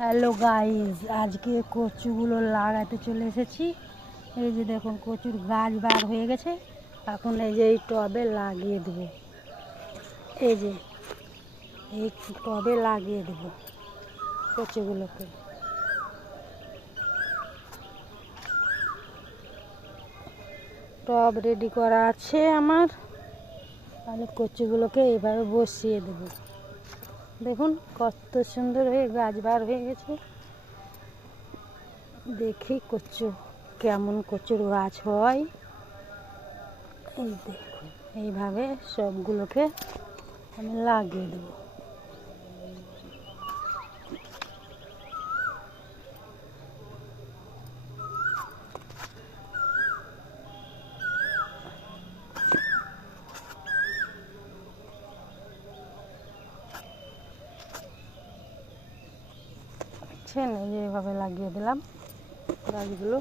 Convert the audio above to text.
Hello guys, আজকে কচুগুলো লাগাতে চলে এসেছি। এই যে দেখুন কচুর গাছ বার হয়ে গেছে। এখন এই যে এই টবে লাগিয়ে দেবো। এই যে এই টবে লাগিয়ে দেবো কচুগুলোকে। টব রেডি করা আছে আমার। তাহলে কচুগুলোকে এইভাবে বসিয়ে দেবো। দেখুন কত সুন্দর হয়ে গাছ বার হয়ে গেছে। দেখি কচু কেমন কচুর গাছ হয়। এই দেখুন এইভাবে সবগুলোকে আমি লাগিয়ে দেবো। এই যে এইভাবে লাগিয়ে দিলাম গাছগুলো।